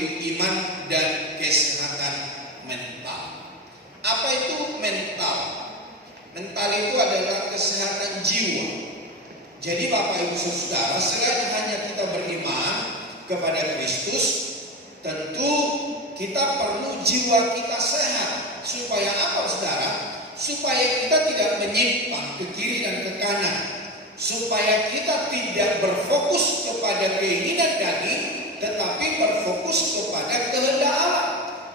yaitu iman dan kesehatan mental. Apa itu mental? Mental itu adalah kesehatan jiwa. Jadi Bapak Ibu Saudara, selain hanya kita beriman kepada Kristus, tentu kita perlu jiwa kita sehat. Supaya apa saudara? Supaya kita tidak menyimpang ke kiri dan ke kanan. Supaya kita tidak berfokus kepada keinginan daging, tetapi berfokus kepada kehendak Allah.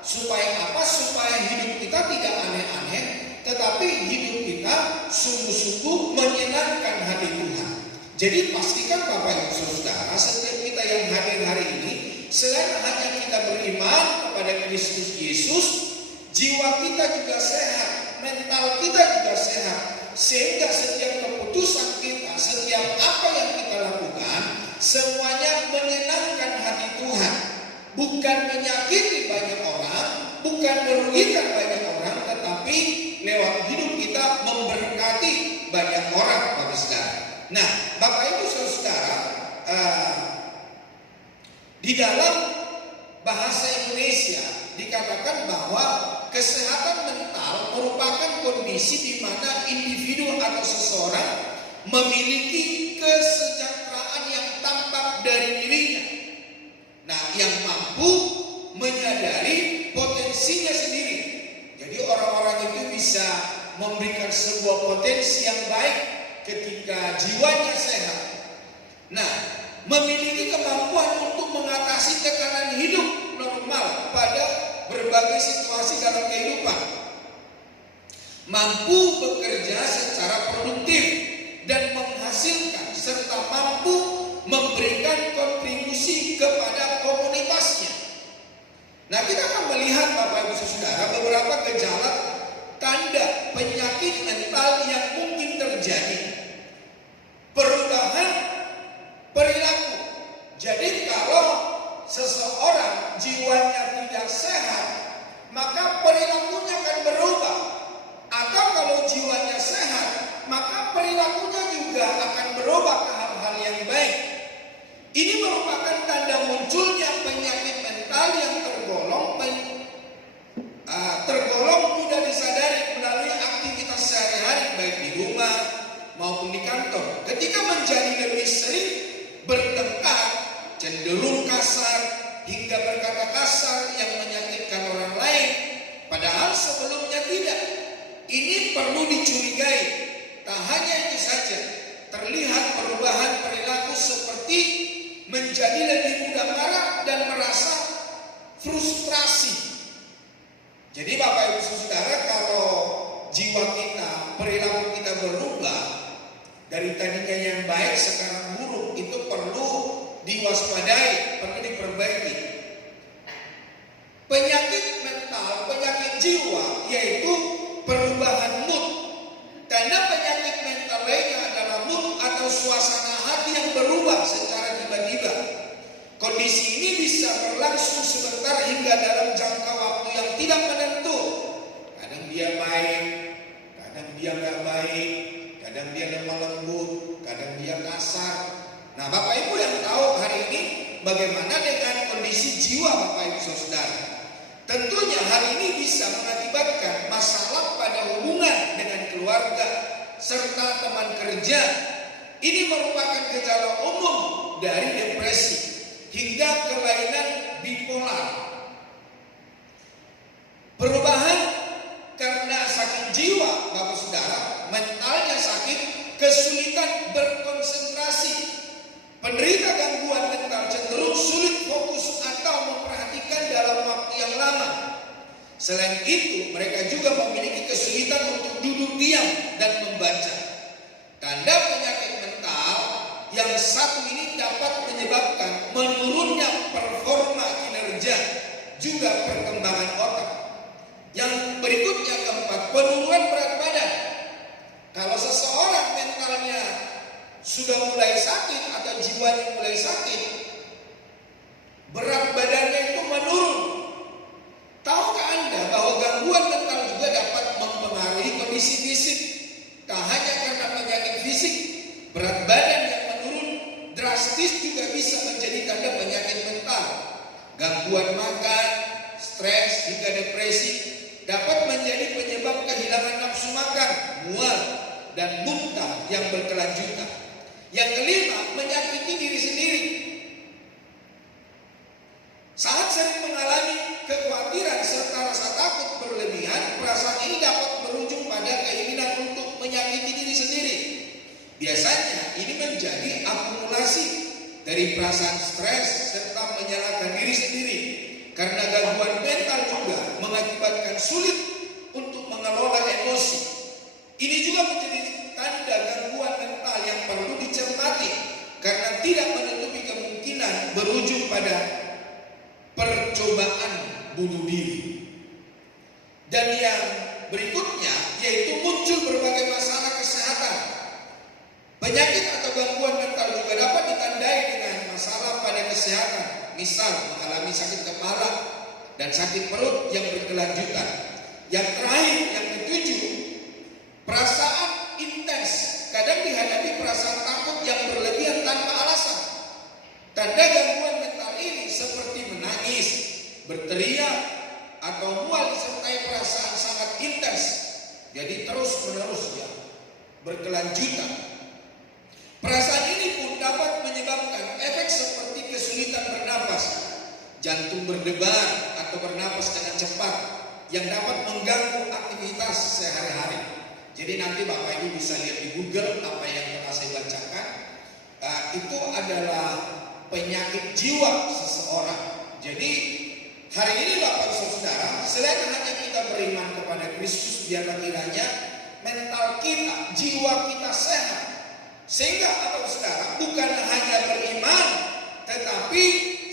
Supaya apa? Supaya hidup kita tidak aneh-aneh, tetapi hidup kita sungguh-sungguh menyenangkan hati Tuhan. Jadi pastikan Bapak Ibu Saudara, setiap kita yang hadir hari ini, selain hanya kita beriman kepada Kristus Yesus, jiwa kita juga sehat, mental kita juga sehat, sehingga setiap keputusan kita, setiap apa yang kita lakukan, semuanya menyenangkan hati Tuhan. Bukan menyakiti banyak orang, bukan merugikan banyak orang, tetapi lewat hidup kita memberkati banyak orang, Bapak Saudara. Nah, Bapak Ibu Saudara, di dalam bahasa Indonesia dikatakan bahwa kesehatan mental merupakan kondisi di mana individu atau seseorang memiliki kesejahteraan yang tampak dari dirinya. Nah, yang mampu menyadari potensinya sendiri. Jadi orang-orang itu bisa memberikan sebuah potensi yang baik ketika jiwanya sehat. Nah, memiliki kemampuan untuk mengatasi tekanan hidup normal pada berbagai situasi dalam kehidupan. Mampu bekerja secara produktif dan menghasilkan, serta mampu memberikan kontribusi kepada komunitasnya. Nah, kita akan melihat Bapak Ibu Saudara beberapa gejala tanda penyakit mental yang mungkin terjadi. Perubahan perilaku. Jadi kalau seseorang jiwanya tidak sehat, maka perilakunya akan berubah. Atau kalau jiwanya sehat, maka perilakunya juga akan berubah ke hal-hal yang baik. Ini merupakan tanda munculnya penyakit mental yang tergolong mudah disadari melalui aktivitas sehari-hari, baik di rumah maupun di kantor. Ketika menjadi lebih sering bertengkar, cenderung kasar, hingga berkata kasar yang menyakitkan orang lain, padahal sebelumnya tidak. Ini perlu dicurigai. Tak hanya itu saja, terlihat perubahan perilaku seperti menjadi lebih mudah marah dan merasa frustrasi. Jadi Bapak Ibu Saudara, kalau jiwa kita, perilaku kita berubah dari tadinya yang baik sekarang buruk, itu perlu diwaspadai, perlu diperbaiki. Penyakit mental, penyakit jiwa, yaitu perubahan mood. Tanda penyakit mental lainnya adalah mood atau suasana hati yang berubah secara tiba-tiba. Kondisi ini bisa berlangsung sebentar hingga dalam jangka waktu yang tidak menentu. Kadang dia baik, kadang dia nggak baik, kadang dia lemah lembut, kadang dia kasar. Nah, Bapak Ibu yang tahu hari ini bagaimana dengan kondisi jiwa Bapak Ibu Saudara. Tentunya hal ini bisa mengakibatkan masalah pada hubungan dengan keluarga serta teman kerja. Ini merupakan gejala umum dari depresi hingga kelainan bipolar. Perubahan karena sakit jiwa, Bapak Saudara, mentalnya sakit, kesulitan berkonsentrasi. Penderita gangguan mental cenderung sulit fokus atau memperhatikan dalam waktu yang lama. Selain itu, mereka juga memiliki kesulitan untuk duduk diam dan membaca. Tanda penyakit mental yang satu ini dapat menyebabkan menurunnya performa kinerja, juga perkembangan otak. Yang berikutnya keempat, penurunan berat badan. Kalau seseorang mentalnya sudah mulai sakit atau jiwanya mulai sakit, berat badannya itu menurun. Tahukah Anda bahwa gangguan mental juga dapat mempengaruhi kondisi fisik? Tak hanya karena penyakit fisik, berat badan yang menurun drastis juga bisa menjadi tanda penyakit mental. Gangguan makan, stres hingga depresi dapat menjadi penyebab kehilangan nafsu makan, mual, dan muntah yang berkelanjutan. Yang kelima, menyakiti diri sendiri. Saat sering mengalami kekhawatiran serta rasa takut berlebihan, perasaan ini dapat berujung pada keinginan untuk menyakiti diri sendiri. Biasanya ini menjadi akumulasi dari perasaan stres serta menyalahkan diri sendiri. Karena gangguan mental juga mengakibatkan sulit untuk mengelola emosi. Ini juga menjadi tanda gangguan mental yang perlu dicermati, karena tidak menutupi kemungkinan berujung pada percobaan bunuh diri. Dan yang berikutnya yaitu muncul berbagai masalah kesehatan. Penyakit atau gangguan mental juga dapat ditandai dengan masalah pada kesehatan, misal mengalami sakit kepala dan sakit perut yang berkelanjutan. Yang terakhir, yang ketujuh, perasaan intens. Kadang dihadapi perasaan takut yang berlebihan tanpa alasan. Tanda gangguan mental ini seperti menangis, berteriak, atau mual disertai perasaan sangat intens. Jadi terus-menerus ya, berkelanjutan. Perasaan ini pun dapat menyebabkan efek seperti kesulitan bernapas, jantung berdebar atau bernapas dengan cepat yang dapat mengganggu aktivitas sehari-hari. Jadi nanti Bapak Ibu bisa lihat di Google apa yang telah saya bacakan. Itu adalah penyakit jiwa seseorang. Jadi hari ini Bapak Ibu Saudara, selain hanya kita beriman kepada Kristus, biarlah kiranya mental kita, jiwa kita sehat. Sehingga Bapak Ibu Saudara bukan hanya beriman, tetapi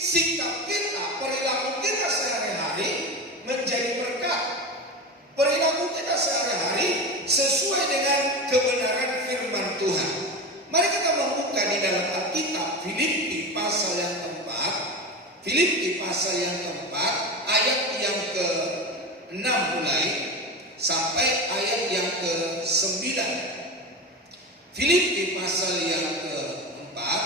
sikap kita, perilaku kita sehari-hari menjadi berkat. Perilaku kita sehari-hari sesuai dengan kebenaran firman Tuhan. Mari kita membuka di dalam Alkitab Filipi pasal yang keempat. Filipi pasal yang keempat, ayat yang ke-6 mulai sampai ayat yang ke-9. Filipi pasal yang keempat,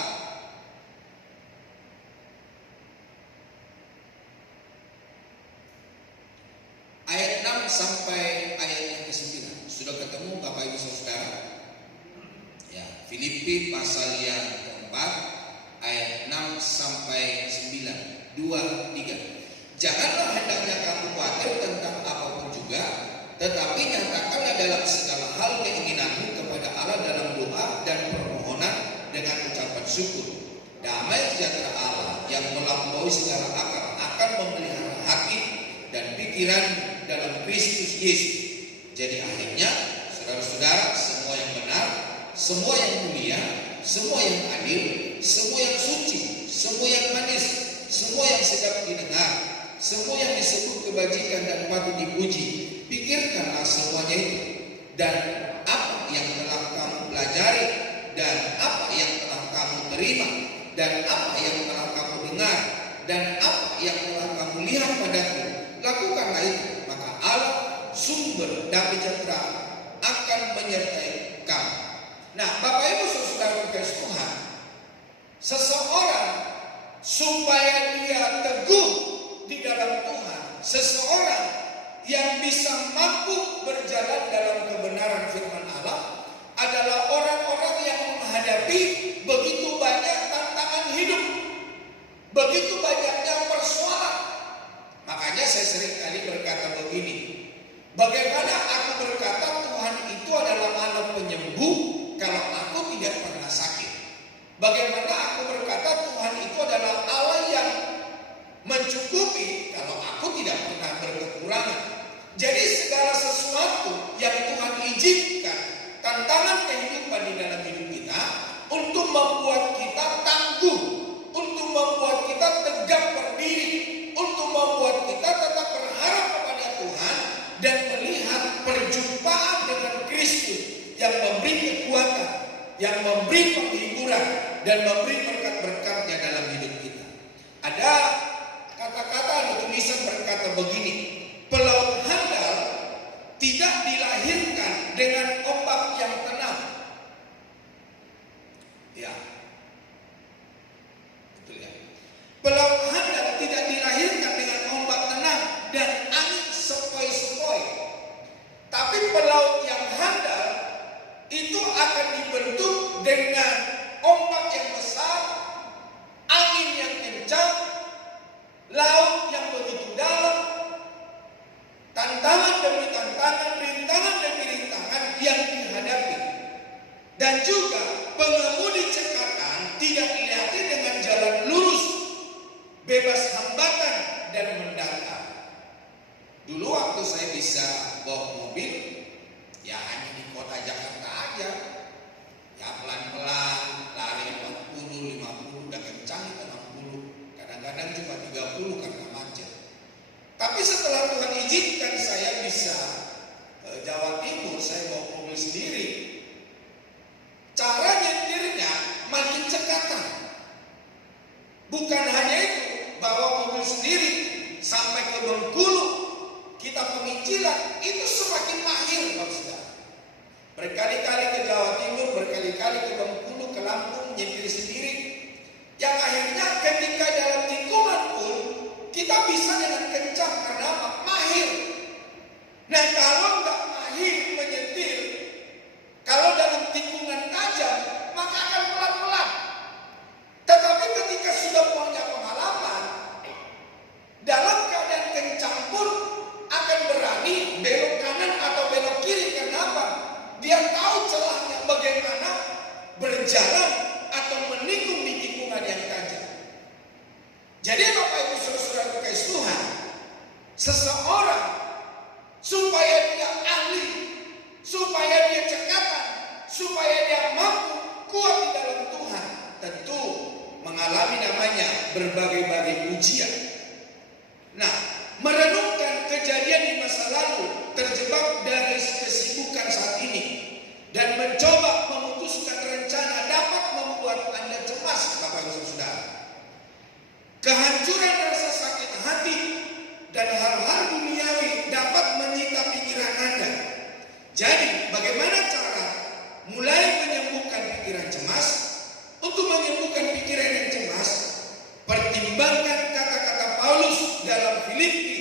ayat 6 sampai ayat yang ke-9. Sudah ketemu Bapak Ibu Saudara? Ya, Filipi pasal yang keempat, ayat 6 sampai 9. 2, 3. Janganlah hendaknya kamu khawatir tentang apapun juga, tetapi nyatakanlah dalam segala hal keinginanmu kepada Allah dalam doa dan permohonan dengan ucapan syukur. Damai sejahtera Allah yang melampaui segala akal akan memelihara hati dan pikiran dalam Kristus Yesus. Jadi akhirnya, saudara-saudara, semua yang benar, semua yang mulia, semua yang adil, semua yang suci, semua yang manis, semua yang sedap didengar, semua yang disebut kebajikan dan patut dipuji, pikirkanlah semuanya itu. Dan apa yang telah kamu pelajari, dan apa yang telah kamu terima, dan apa yang telah kamu dengar, dan apa yang telah kamu lihat padaku, lakukanlah itu. Maka Allah sumber damai sejahtera akan menyertai kamu. Nah, Bapak Ibu Saudara kasih Tuhan, seseorang supaya dia teguh di dalam Tuhan, seseorang yang bisa mampu berjalan dalam kebenaran firman Allah adalah orang-orang yang menghadapi begitu banyak tantangan hidup, begitu banyaknya persoalan. Makanya saya sering kali berkata begini, bagaimana aku berkata Tuhan itu adalah Allah penyembuh kalau aku tidak pernah sakit? Bagaimana aku berkata Tuhan itu adalah Allah yang mencukupi kalau aku tidak pernah berkekurangan? Jadi segala sesuatu yang Tuhan izinkan, tantangan kehidupan di dalam hidup kita, untuk membuat kita tangguh, untuk membuat kita tegak berdiri, untuk membuat kita tetap berharap kepada Tuhan dan melihat perjumpaan dengan Kristus yang memberi kekuatan, yang memberi penghiburan, dan memberi berkat-berkatnya dalam hidup kita. Ada kata-kata di tulisan berkata begini, pelaut handal tidak dilahirkan dengan ombak yang tenang. Ya, betul ya. Pelaut handal tidak dilahirkan saya bisa bawa mobil, ya hanya di kota Jakarta aja. Ya pelan-pelan, lari 40, 50, udah kencang itu 60. Kadang-kadang cuma 30 karena macet. Tapi setelah Tuhan izinkan saya bisa ke Jawa Timur, saya bawa mobil sendiri. Cara nyetirnya makin cekatan. Bukan hanya itu, bawa mobil sendiri sampai ke Bengkulu, kita pemicilan, itu semakin mahir, Pak Saudara. Berkali-kali ke Jawa Timur, berkali-kali ke Bengkulu, ke Lampung, nyetir sendiri. Yang akhirnya ketika dalam tikungan pun, kita bisa dengan kencang karena apa? Mahir. Nah kalau nggak mahir menyetir, kalau dalam tikungan tajam, maka akan pelan-pelan. Tetapi ketika sudah punya pengalaman, dalam keadaan kencang pun akan berani belok kanan atau belok kiri. Kenapa? Dia tahu celahnya bagaimana berjalan atau menikung di tikungan yang tajam. Jadi Bapak Ibu Saudara kasih Tuhan, seseorang supaya dia ahli, supaya dia cekatan, supaya dia mampu kuat di dalam Tuhan, tentu mengalami namanya berbagai-bagai ujian. Nah, merenungkan kejadian di masa lalu, terjebak dari kesibukan saat ini, dan mencoba memutuskan rencana dapat membuat Anda cemas, Bapak Ibu Saudara. Kehancuran rasa sakit hati dan hal-hal duniawi dapat menyita pikiran Anda. Jadi, bagaimana cara mulai menyembuhkan pikiran cemas? Untuk menyembuhkan pikiran yang cemas, pertimbangkan kata-kata Paulus dalam Filipi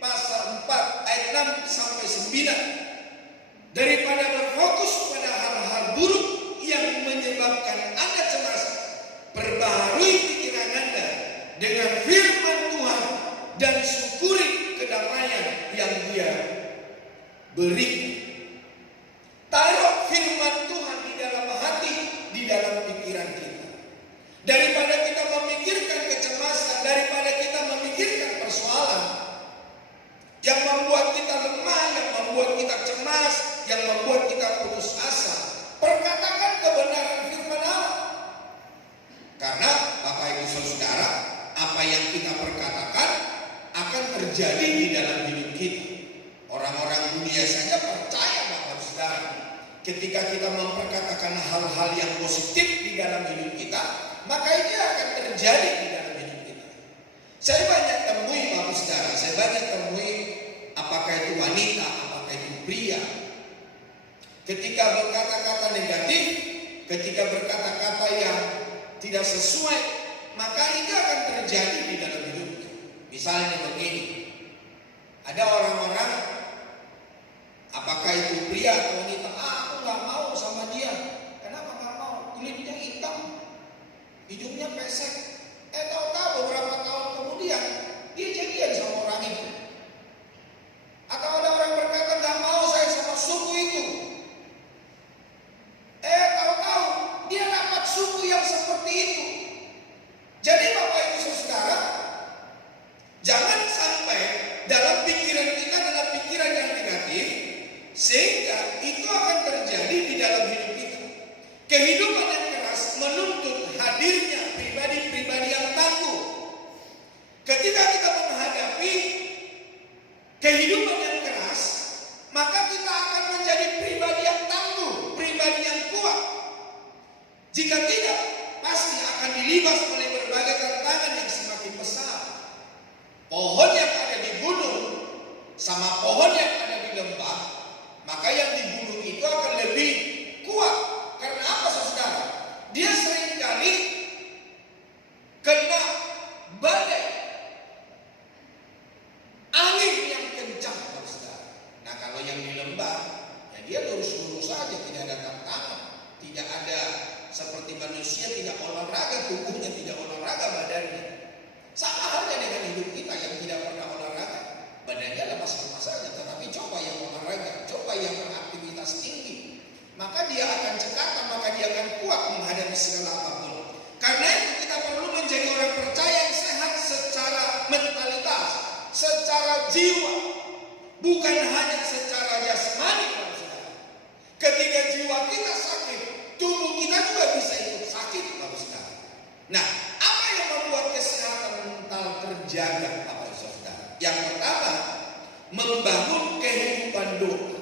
pasal 4 ayat 6 sampai 9. Daripada berfokus pada hal-hal buruk yang menyebabkan Anda cemas, perbaharui pikiran Anda dengan firman Tuhan dan syukuri kedamaian yang Dia berikan. Taruh firman Tuhan di dalam hati, di dalam pikiran kita. Daripada kita memikirkan kecemasan, daripada kita memikirkan persoalan yang membuat kita lemah, yang membuat kita cemas, yang membuat kita putus asa, perkatakan kebenaran firman Allah. Karena Bapak Ibu Saudara, apa yang kita perkatakan akan terjadi di dalam hidup kita. Orang-orang dunia saja percaya, Bapak Saudara, ketika kita memperkatakan hal-hal yang positif di dalam hidup kita, maka itu akan terjadi di dalam hidup kita. Saya banyak temui, Bapak Saudara, saya banyak temui apakah itu wanita, apakah itu pria, ketika berkata-kata negatif, ketika berkata-kata yang tidak sesuai, maka itu akan terjadi di dalam hidupnya. Misalnya begini, ada orang-orang, apakah itu pria atau wanita, aku nggak mau sama dia. Kenapa nggak mau? Kulitnya hitam, hidungnya pesek. Tahu-tahu beberapa tahun kemudian dia jadian sama orang itu. Atau ada orang berkata nggak mau saya sama suku itu. Tahu-tahu dia dapat suku yang seperti itu. Jadi Bapak Ibu Saudara, jangan sampai dalam pikiran kita adalah pikiran yang negatif, sehingga itu akan terjadi di dalam hidup kita. Kehidupan yang keras menuntut hadirnya pribadi-pribadi yang tangguh. Ketika kita menghadapi kehidupan yang keras, maka kita akan menjadi pribadi yang tangguh, pribadi yang kuat. Jika tidak, pasti akan dilibas oleh berbagai tantangan yang semakin besar. Pohon yang ada di gunung sama pohon yang ada di lembah, maka yang di gunung itu akan lebih kuat. Karena apa, saudara? Dia seringkali kena badai, angin yang kencang, saudara. Nah, kalau yang di lembah, ya dia lurus-lurus saja, tidak ada tantangan, tidak ada seperti manusia, tidak olahraga tubuhnya, tidak olahraga badannya. Sama halnya dengan hidup kita yang tidak pernah olahraga, badannya lemas-lemas saja. Tetapi coba yang olahraga, coba yang beraktivitas tinggi, maka dia akan cekatan, maka dia akan kuat menghadapi segala apapun. Karena itu kita perlu menjadi orang percaya yang sehat secara mentalitas, secara jiwa. bukan hanya secara jasmani, saudara. Ketika jiwa kita sakit, tubuh kita juga bisa ikut sakit, saudara. Nah, apa yang membuat kesehatan mental terjaga, saudara? Yang pertama, membangun kehidupan doa.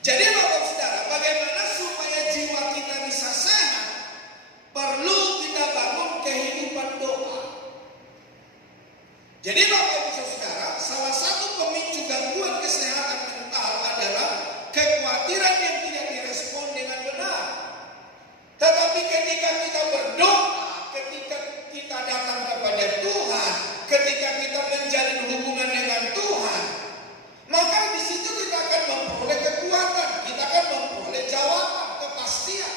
Jadi Bapak Saudara, bagaimana supaya jiwa kita bisa sehat? Perlu kita bangun kehidupan doa. Jadi Bapak Ibu Saudara, salah satu pemicu gangguan kesehatan mental adalah kekhawatiran yang tidak direspon dengan benar. Tetapi ketika kita berdoa, ketika kita datang kepada Tuhan, ketika kita menjalin hubungan dengan Tuhan, maka di situ kita akan memperoleh kekuatan, kita akan memperoleh jawaban, kepastian.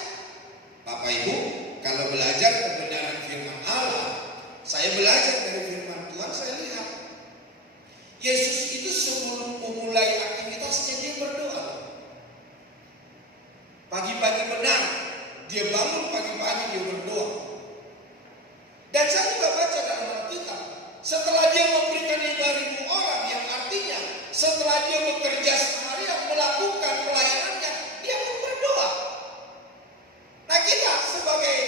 Bapak Ibu, kalau belajar kebenaran firman Allah, saya belajar dari firman Tuhan, saya lihat Yesus itu sebelum memulai aktivitasnya dia berdoa. Pagi-pagi benar, dia bangun pagi-pagi dia berdoa. Dan saya juga baca dalam Alkitab, setelah dia memberikan 5.000 orang, yang artinya setelah dia bekerja seharian melakukan pelayanannya, dia pun berdoa. Nah, kita sebagai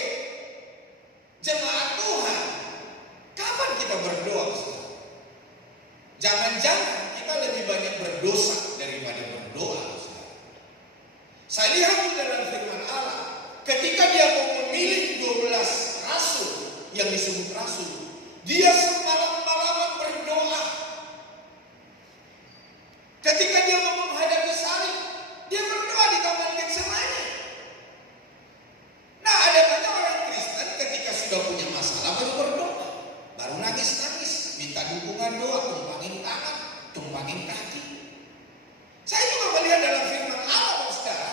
jemaat Tuhan, kapan kita berdoa? Jangan-jangan kita lebih banyak berdosa daripada berdoa. Saya lihat di dalam firman Allah, ketika dia mau memilih 12 rasul yang disebut rasul, dia semalam-malaman berdoa. Ketika dia mau menghadapi salib, dia berdoa di taman Getsemani. Nah, ada banyak orang Kristen ketika sudah punya masalah baru berdoa, baru nangis-nangis, minta dukungan doa, tumpangin tangan, tumpangin kaki. Saya juga melihat dalam firman Allah, saudara,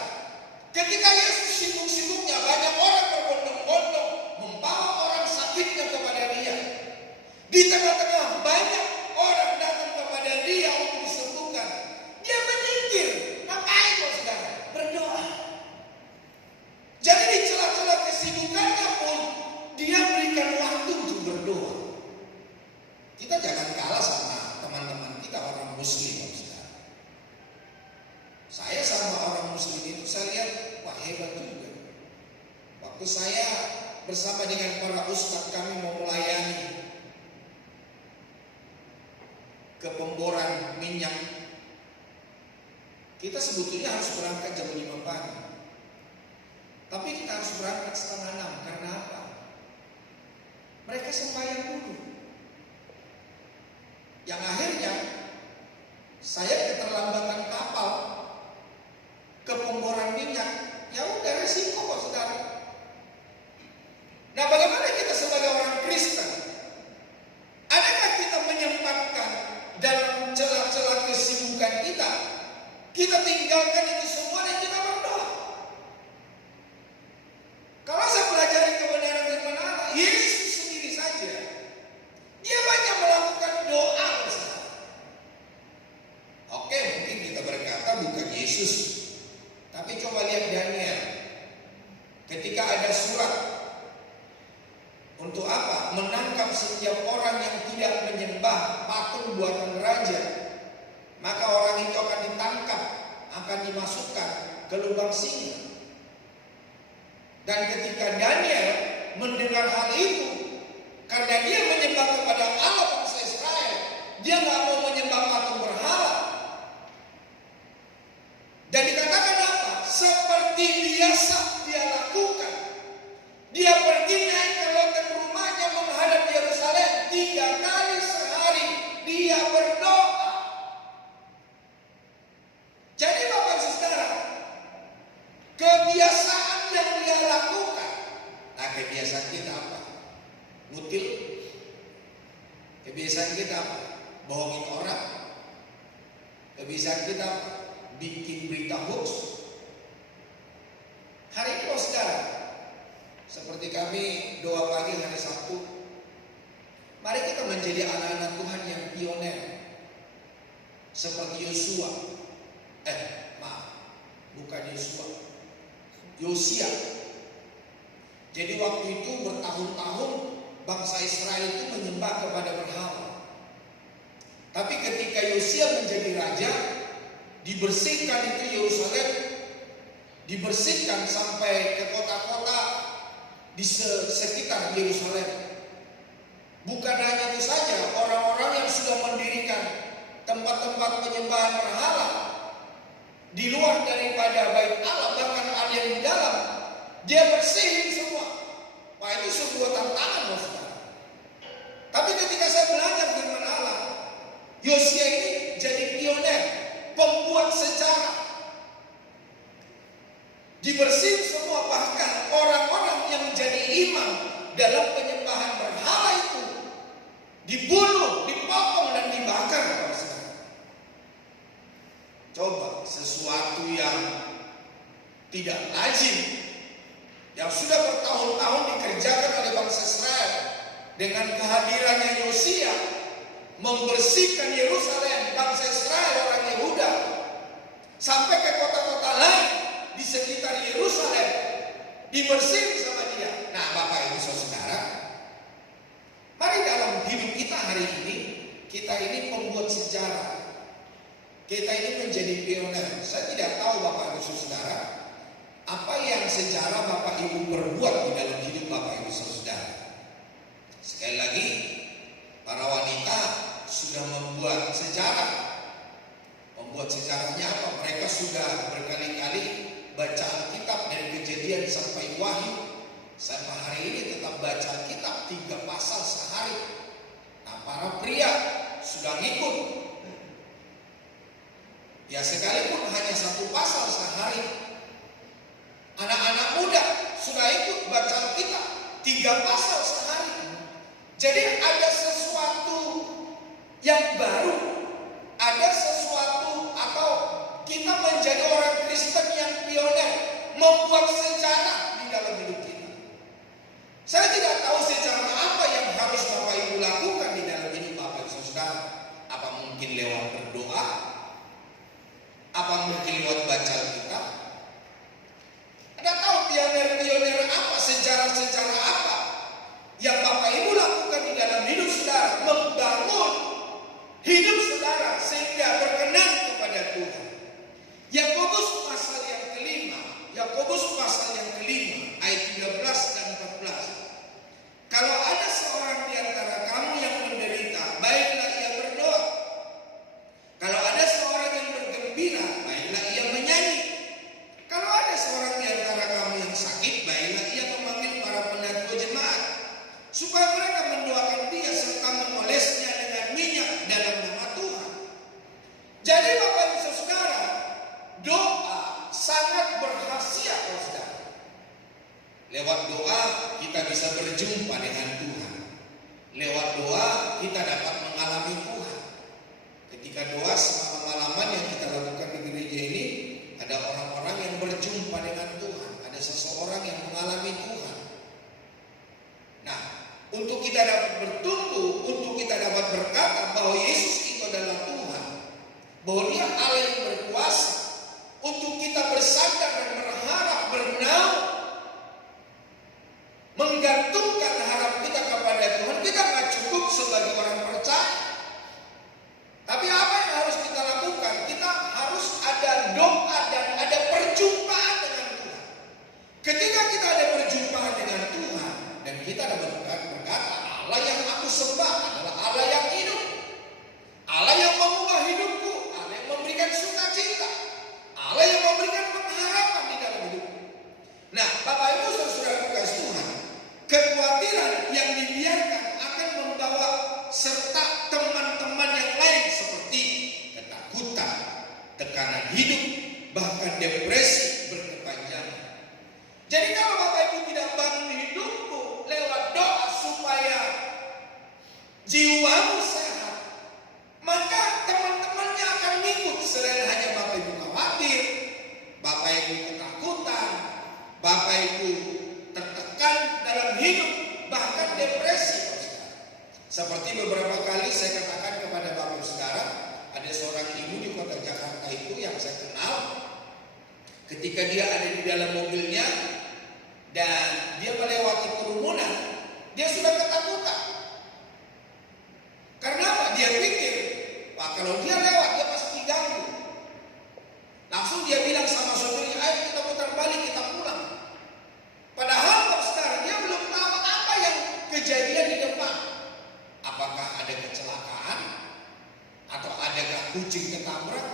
ketika Yesus sibuk-sibuknya, banyak orang berbondong-bondong membawa orang sakitnya kepada dia. Di tengah-tengah banyak orang datang kepada dia untuk disembuhkan, dia menyingkir. Ngapain, saudara? Berdoa. Jadi di celah-celah kesibukannya pun dia berikan waktu untuk berdoa. Kita jangan kalah sama teman-teman kita orang Muslim, saudara. Saya sama orang Muslim itu saya lihat, wah hebat juga. Waktu saya bersama dengan para ustadz kami mau melayani ke pemboran minyak, kita sebetulnya harus berangkat jam 5 pagi. Tapi kita harus berangkat setengah 6. Karena apa? Mereka sembahyang dulu. Yang akhirnya saya keterlambatan kapal ke pemboran minyak. Ya udah, resiko kok, saudara. Nah, bagaimana kita sebagai orang Kristen? Adakah kita menyempatkan dalam celah-celah kesibukan kita tinggalkan itu semua dan kita berdoa? Kalau saya pelajari kebenaran firman Allah, Yesus sendiri saja, dia banyak melakukan doa. Oke, mungkin kita berkata bukan Yesus, tapi coba lihat Daniel. Ketika ada surat untuk apa? Menangkap setiap orang yang tidak menyembah patung buatan raja, maka orang itu akan ditangkap, akan dimasukkan ke lubang singa. Dan ketika Daniel mendengar hal itu, karena dia menyembah kepada Allah bangsa Israel, dia nggak mau menyembah patung berhala. Dan dikatakan apa? Seperti biasa dia lakukan. Dia pergi naik ke loteng rumahnya menghadap Yerusalem 3 kali sehari. Dia berdoa. Jadi Bapak Saudara, kebiasaan yang dia lakukan. Nah, kebiasaan kita apa? Ngutil. Kebiasaan kita apa? Bohongin orang. Kebiasaan kita apa? Bikin berita hoax. Hari ini saudara, seperti kami doa pagi hari Sabtu, mari kita menjadi anak-anak Tuhan yang pioner, seperti Yosua. Bukan Yosua, Yosia. Jadi waktu itu bertahun-tahun bangsa Israel itu menyembah kepada berhala. Tapi ketika Yosia menjadi raja, dibersihkan itu Yerusalem, dibersihkan sampai ke kota-kota di sekitar Yerusalem. Bukan hanya itu saja, orang-orang yang sudah mendirikan tempat-tempat penyembahan berhala di luar daripada bait Allah, bahkan ada yang di dalam, dia bersihin semua. Wah, itu sebuah tantangan, saudara. Tapi ketika saya belajar firman Allah, Yosia ini jadi pioner, pembuat sejarah. Dibersihin semua, bahkan orang-orang yang menjadi imam dalam penyembahan berhala itu dibunuh, dipotong dan dibakar. Coba sesuatu yang tidak lazim, yang sudah bertahun-tahun dikerjakan oleh bangsa Israel, dengan kehadirannya Yosia membersihkan Yerusalem, bangsa Israel, orang Yehuda, sampai ke kota-kota lain di sekitar Yerusalem, dibersihkan sama dia. Nah, Bapak Ibu Saudara, mari dalam hidup kita hari ini, kita ini pembuat sejarah. Kita ini menjadi pioner. Saya tidak tahu Bapak Ibu Saudara, apa yang sejarah Bapak Ibu berbuat di dalam hidup Bapak Ibu Saudara. Sekali lagi, para wanita sudah membuat sejarah. Membuat sejarahnya apa? Mereka sudah berkali-kali baca Alkitab dari Kejadian sampai Wahyu. Sampai hari ini tetap baca Alkitab 3 pasal sehari. Nah, para pria sudah ngikut. Ya, sekalipun hanya 1 pasal sehari. Anak-anak muda sudah ikut baca Alkitab 3 pasal sehari. Jadi ada sesuatu yang baru, ada sesuatu, atau kita menjadi orang Kristen yang pioner, membuat sejarah di dalam hidup kita. Saya tidak tahu sejarah apa yang harus Bapak Ibu lakukan di dalam hidup Bapak Ibu Saudara. Apa mungkin lewat berdoa? Apa mungkin lewat baca Alkitab? Anda tahu pioner-pioner apa, sejarah-sejarah apa yang Bapak Ibu lakukan di dalam hidup saudara, membangun hidup saudara sehingga berkenan kepada Tuhan. Yakobus pasal yang kelima, Yakobus pasal yang kelima ayat 13 dan 14. Kalau ada seorang di antara kamu yang menderita, baiklah ia berdoa. Kalau ada seorang yang bergembira, baiklah ia menyanyi. Kalau ada seorang di antara kamu yang sakit, baiklah ia memanggil para penatua jemaat, supaya mereka mendoakan dia serta mengolesnya dengan minyak dalam nama Tuhan. Jadi Bapak Ibu Saudara, doa sangat berkhasiat, saudara. Lewat doa kita bisa berjumpa dengan Tuhan. Lewat doa kita dapat mengalami Tuhan. Ketika doa semalaman yang kita lakukan di gereja ini, ada orang-orang yang berjumpa dengan Tuhan. Ada seseorang yang mengalami Tuhan. Nah, untuk kita dapat bertumbuh, untuk kita dapat berkata bahwa Yesus itu adalah Tuhan, bahwa Dia Allah yang berkuasa, untuk kita bersandar dan berharap, bernaung, menggantungkan harap kita kepada Tuhan. Kita gak cukup sebagai orang percaya. Tapi apa yang harus kita lakukan? Kita harus ada doa dan ada perjumpaan dengan Tuhan. Ketika kita ada perjumpaan dengan Tuhan dan kita ada berkata, Allah yang aku sembah adalah Allah yang hidup, Allah yang mengubah hidupku, Allah yang memberikan sukacita, Allah yang memberikan pengharapan di dalam hidupku. Nah, Bapak Ibu Saudara kasih Tuhan, kekhawatiran yang dibiarkan akan membawa serta teman-teman yang lain seperti ketakutan, tekanan hidup, bahkan depresi berkepanjangan. Jadi kalau Bapak Ibu tidak bangun hidupmu lewat doa supaya jiwamu sehat, maka teman-temannya akan ngikut. Selain hanya Bapak Ibu khawatir, Bapak Ibu ketakutan, Bapak Ibu tertekan dalam hidup, bahkan depresi. Seperti beberapa kali saya katakan kepada Bapak Ibu Saudara, ada seorang ibu di kota Jakarta itu yang saya kenal. Ketika dia ada di dalam mobilnya dan dia melewati kerumunan, dia sudah ketakutan. Karena apa? Dia pikir, Pak, kalau dia lewat dia pasti ganggu. Langsung dia bilang sama saudaranya, ayo kita putar balik, kita pulang. Padahal sekarang dia belum tahu apa yang kejadian di depan. Apakah ada kecelakaan? Atau adakah kucing ketabrak?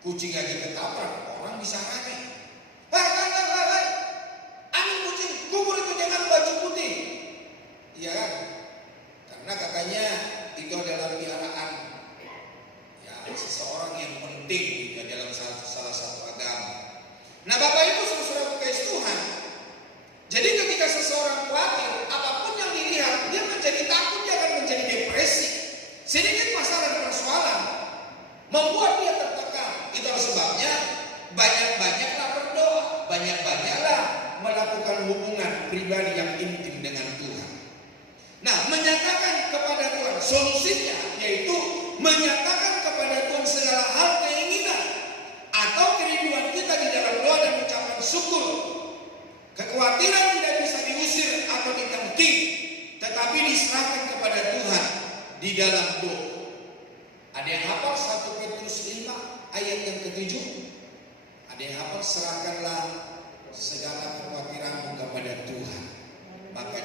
Kucing aja ketabrak, orang bisa rame. Hai, ambil kucing, kubur itu dengan baju putih. Iya kan? Karena katanya itu adalah piaraan ya seseorang yang penting ya, dalam salah satu agama. Nah, Bapak Ibu saudara kasih Tuhan, jadi ketika seseorang khawatir apapun yang dilihat, dia menjadi takut, dia akan menjadi depresi. Sedikit masalah dan persoalan membuat dia tertekan. Itulah sebabnya banyak-banyaklah berdoa, banyak-banyaklah melakukan hubungan pribadi yang intim dengan Tuhan. Nah, menyatakan kepada Tuhan, solusinya yaitu menyatakan kepada Tuhan segala hal keinginan atau kerinduan kita di dalam doa dan ucapan syukur. Kekhawatiran tidak bisa diusir atau ditangkis, tetapi diserahkan kepada Tuhan di dalam doa. Ada yang hafal 1 Petrus 5 ayat yang ke-7? Ada yang hafal? Serahkanlah segala kekhawatiranmu kepada Tuhan, maka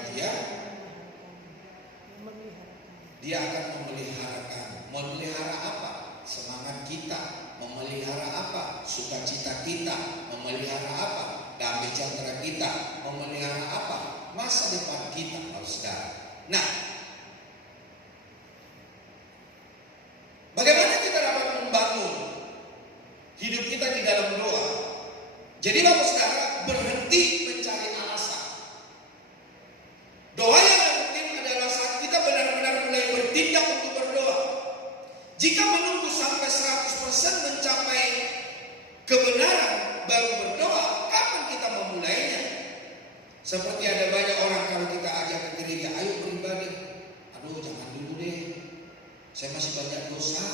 Dia akan memeliharakan. Memelihara apa? Semangat kita. Memelihara apa? Sukacita kita. Memelihara apa? Damai sejahtera kita. Memelihara apa? Masa depan kita, saudara. Nah, bagaimana kita dapat membangun hidup kita di dalam doa? Jadi Bapak Saudara, berhenti mencari alasan. Doa yang penting adalah saat kita benar-benar mulai bertindak untuk berdoa. Jika menunggu sampai 100% mencapai kebenaran baru berdoa, kapan kita memulainya? Seperti ada banyak orang kalau kita ajak ke gereja, ayo beribadah. Aduh, jangan dulu deh, saya masih banyak dosa.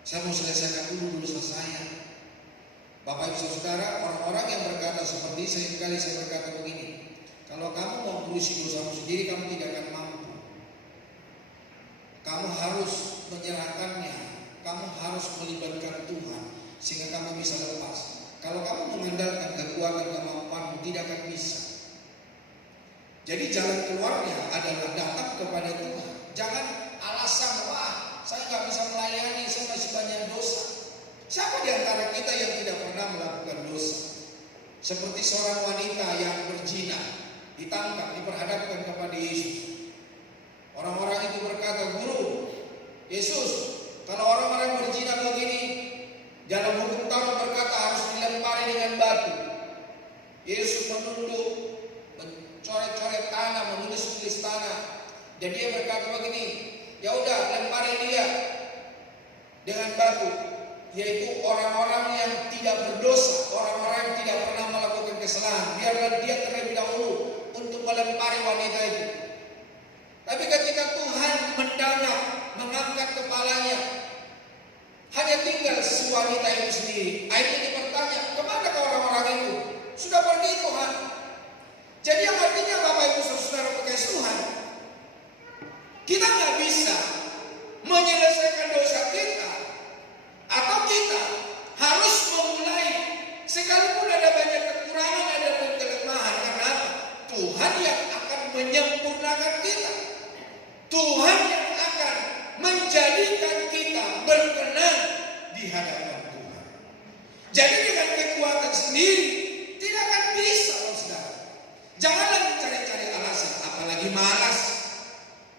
Saya mau selesaikan dulu dosa saya. Bapak Ibu Saudara, orang-orang yang berkata seperti saya berkata begini, kalau kamu mau ngurusi dosamu sendiri, kamu tidak akan mampu. Kamu harus menyerahkannya, kamu harus melibatkan Tuhan sehingga kamu bisa lepas. Kalau kamu mengandalkan kekuatan kemampuanmu, tidak akan bisa. Jadi jalan keluarnya adalah datang kepada Tuhan. Jangan alasan, wah saya nggak bisa melayani, saya masih banyak dosa. Siapa di antara kita yang tidak pernah melakukan dosa? Seperti seorang wanita yang berzina, ditangkap, diperhadapkan kepada Yesus. Orang-orang itu berkata, Guru, Yesus, kalau orang-orang berzina begini, dalam hukum Taurat berkata harus dilempari dengan batu. Yesus menunduk, mencoret-coret tanah, menulis-nulis tanah, dan dia berkata begini, ya udah, lempari dia dengan batu. Yaitu orang-orang yang tidak berdosa, orang-orang yang tidak pernah melakukan kesalahan. Biarlah dia terlebih dahulu untuk melempari wanita itu. Tapi ketika Tuhan mendadak mengangkat kepalanya, hanya tinggal si wanita itu sendiri. Akhirnya bertanya, kemana ke orang-orang itu? Sudah pergi Tuhan. Jadi yang artinya Bapak Ibu Saudara kasih Tuhan, kita nggak bisa menyelesaikan dosa kita, atau kita harus memulai, sekalipun ada banyak kekurangan, ada banyak kelemahan. Karena apa? Tuhan yang akan menyempurnakan kita. Tuhan yang akan menjadikan kita berkenan di hadapan Tuhan. Jadi dengan kekuatan sendiri tidak akan bisa, saudara. Janganlah mencari-cari alasan, apalagi malas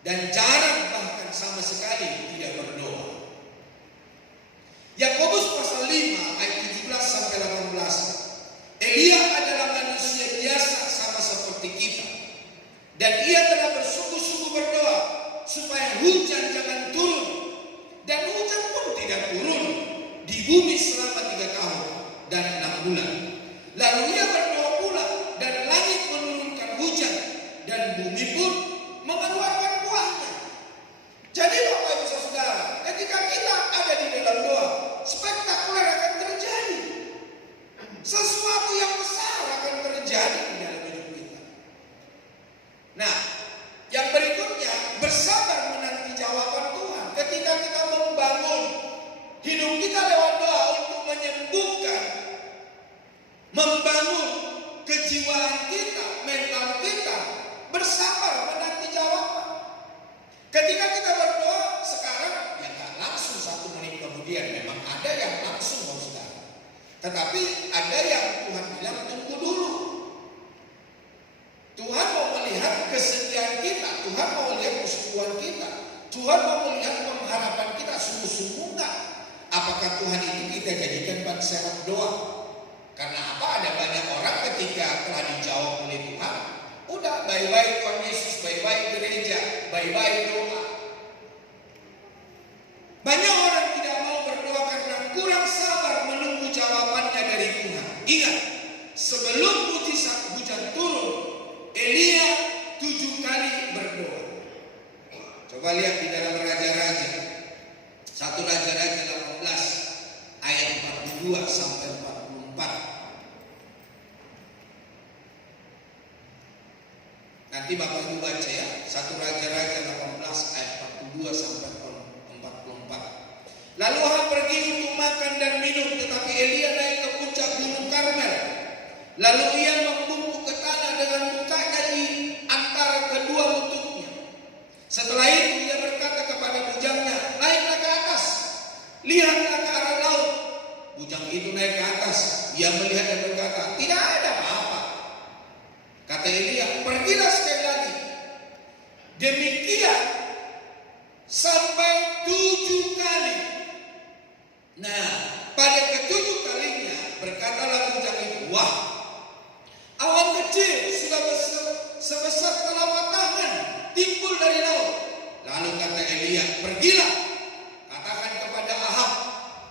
dan jarang bahkan sama sekali tidak berdoa. Yakobus pasal 5 ayat 17 sampai 18. Elia adalah manusia biasa sama seperti kita, dan ia telah bersungguh-sungguh berdoa supaya hujan jangan turun, dan hujan pun tidak turun di bumi selama 3 tahun dan 6 bulan. Lalu ia berdoa pula, dan langit menurunkan hujan, dan bumi pun mengeluarkan buahnya. Jadi Bapak Ibu Saudara, ketika kita ada di dalam doa, spektakuler akan terjadi. Sesuatu yang besar akan terjadi di dalam hidup kita. Nah, yang berikutnya, bersabar menanti jawaban Tetapi ada yang Tuhan bilang tunggu dulu. Tuhan mau melihat kesetiaan kita, Tuhan mau melihat kesungguhan kita, Tuhan mau melihat pengharapan kita sungguh-sungguh enggak. Apakah Tuhan itu kita jadikan bansehat doa? Karena apa? Ada banyak orang ketika telah dijawab oleh Tuhan, udah bye-bye Tuhan Yesus, bye-bye gereja, bye-bye doa. Banyak orang tidak mau berdoa karena kurang sabar menunggu jawabannya dari Tuhan. Ingat, sebelum mujizat hujan turun, Elia 7 kali berdoa. Coba lihat di dalam Raja-Raja, 1 Raja-Raja 18 ayat 42 sampai 44. Nanti Bapak Ibu baca ya, 1 Raja-Raja 18 ayat 42 sampai 44. Lalu Ahab pergi untuk makan dan minum, tetapi Elia naik ke puncak gunung Karmel. Lalu ia membungkuk ke tanah dengan mukanya di antara kedua lututnya. Setelah itu ia berkata kepada bujangnya, naiklah ke atas, lihatlah ke arah laut. Bujang itu naik ke atas, ia melihat dan berkata, tidak ada apa-apa. Kata Elia, pergilah sekali lagi. Demikian sampai 7 kali. Nah, pada ke-7 kalinya berkatalah bujang itu, wah, awan kecil sudah sebesar telapak tangan timbul dari laut. Lalu kata Elia, pergilah, katakan kepada Ahab,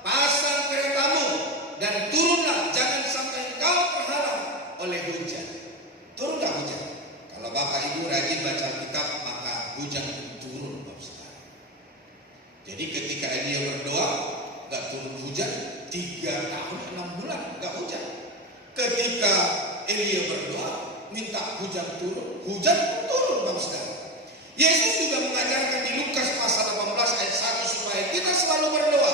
pasang keretamu dan turunlah, jangan sampai engkau terhalang oleh hujan. Turunlah hujan. Kalau Bapak Ibu rajin baca kitab, maka hujan turun, Bapak Saudara. Jadi ketika Elia berdoa, gak turun hujan 3 tahun 6 bulan gak hujan. Ketika Elia berdoa minta hujan turun, hujan turun, Bapak Saudara. Yesus juga mengajarkan di Lukas pasal 18 ayat 1 supaya kita selalu berdoa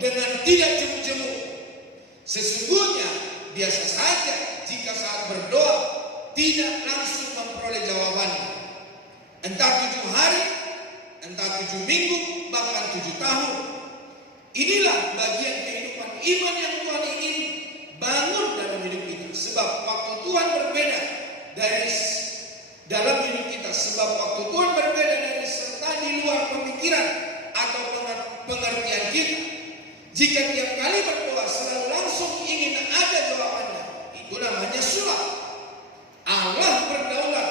dengan tidak jemu-jemu. Sesungguhnya biasa saja jika saat berdoa tidak langsung memperoleh jawabannya. Entah 7 hari, entah 7 minggu, bahkan 7 tahun. Inilah bagian kehidupan iman yang Tuhan ingin bangun dalam hidup kita. Sebab waktu Tuhan berbeda dari dalam hidup kita. Sebab waktu Tuhan berbeda dari serta di luar pemikiran atau pengertian kita. Jika tiap kali berdoa selalu langsung ingin ada jawabannya, itu namanya sulap. Allah berdaulat,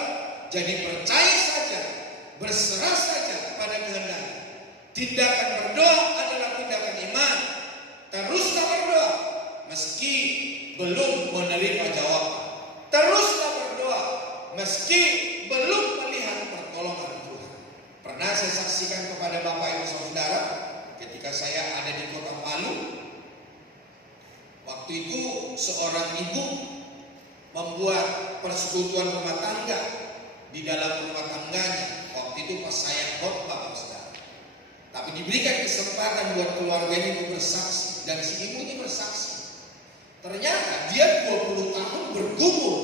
jadi percaya saja, berserah saja pada kehendaknya. Tindakan berdoa adalah tindakan iman. Teruslah berdoa meski belum menerima jawaban. Teruslah berdoa meski belum melihat pertolongan Tuhan. Pernah saya saksikan kepada Bapak Ibu Saudara ketika saya ada di Kota Palu. Waktu itu seorang ibu membuat persekutuan rumah tangga di dalam rumah tangganya. Waktu itu pas saya khotbah, Bapak Saudara. Tapi diberikan kesempatan buat keluarganya untuk bersaksi, dan si ibu ini bersaksi. Ternyata dia 20 tahun bergumul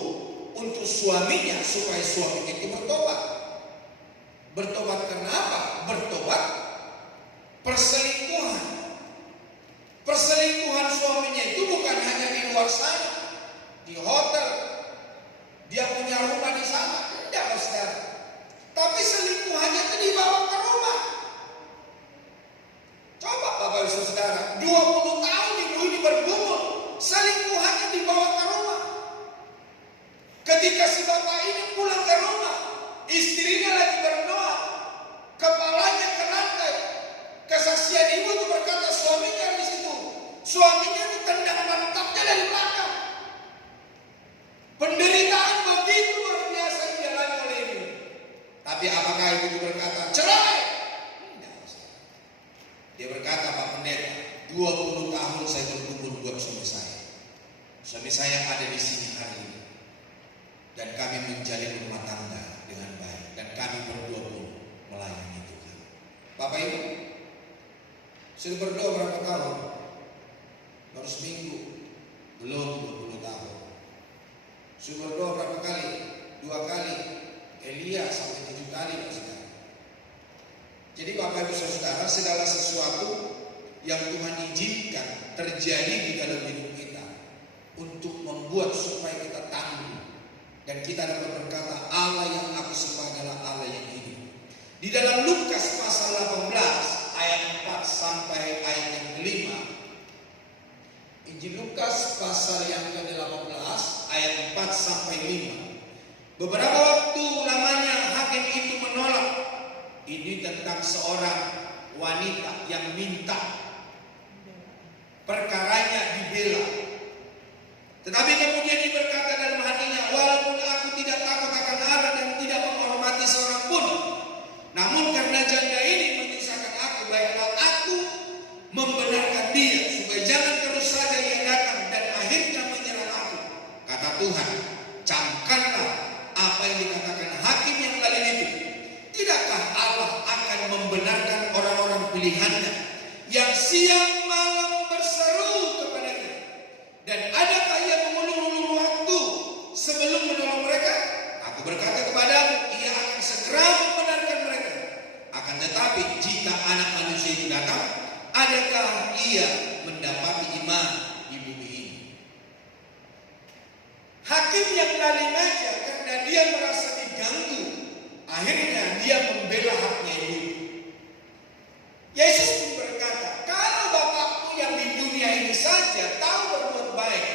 untuk suaminya supaya suaminya itu bertobat. Bertobat kenapa? Bertobat perselingkuhan. Perselingkuhan suaminya itu bukan hanya di luar sana, di hotel, dia punya rumah di sana, tidak, Saudara. Tapi selingkuhannya itu dibawa ke rumah. Coba Bapak Ibu Saudara, 20 tahun ibu ini bergumul, selingkuhannya dibawa ke rumah. Ketika si bapak ini pulang ke rumah, istrinya lagi berdoa, kepalanya ke lantai. Kesaksian ibu itu berkata suaminya di situ, suaminya ditendang pantatnya dari belakang. Penderitaan begitu luar biasa yang dialami oleh ibu. Tapi apakah ibu itu berkata cerai? Tidak. Dia berkata, Pak Pendeta, 20 tahun saya bergumul buat suami saya. Suami saya ada di sini hari ini. Dan kami menjalin rumah tangga dengan baik. Dan kami berdua pun melayani Tuhan. Bapak Ibu, sudah berdoa berapa tahun? Baru seminggu. Belum 20 tahun. Sudah berdoa berapa kali? 2 kali. Elia sampai 7 kali, Saudara. Jadi Bapak Ibu Saudara, segala sesuatu yang Tuhan izinkan terjadi di dalam hidup kita, membuat supaya kita tangguh. Dan kita dapat berkata, Allah yang aku sembah adalah Allah yang hidup. Di dalam Lukas pasal 18 ayat 4 sampai ayat yang kelima. Injil Lukas pasal yang ke-18 ayat 4 sampai 5. Beberapa waktu lamanya hakim itu menolak. Ini tentang seorang wanita yang minta perkaranya dibela. Tetapi kemudian dia berkata dalam hatinya, walaupun aku tidak takut akan Allah dan tidak menghormati seorang pun, namun karena janda ini menyusahkan aku, baiklah aku membenarkan dia supaya jangan terus saja ia datang dan akhirnya menyerang aku. Kata Tuhan, camkanlah apa yang dikatakan hakim yang lain itu. Tidakkah Allah akan membenarkan orang-orang pilihannya yang siang malam berseru kepadanya? Dan adakah ia mengulur-ulur waktu sebelum menolong mereka? Aku berkata kepadamu, ia akan segera membenarkan mereka. Akan tetapi jika anak manusia itu datang, adakah ia mendapati iman di bumi ini? Hakim yang lain aja karena dia merasa diganggu, akhirnya dia membela haknya itu. Yesus pun berkata, kalau Bapakmu yang di dunia ini saja tahu berbuat baik,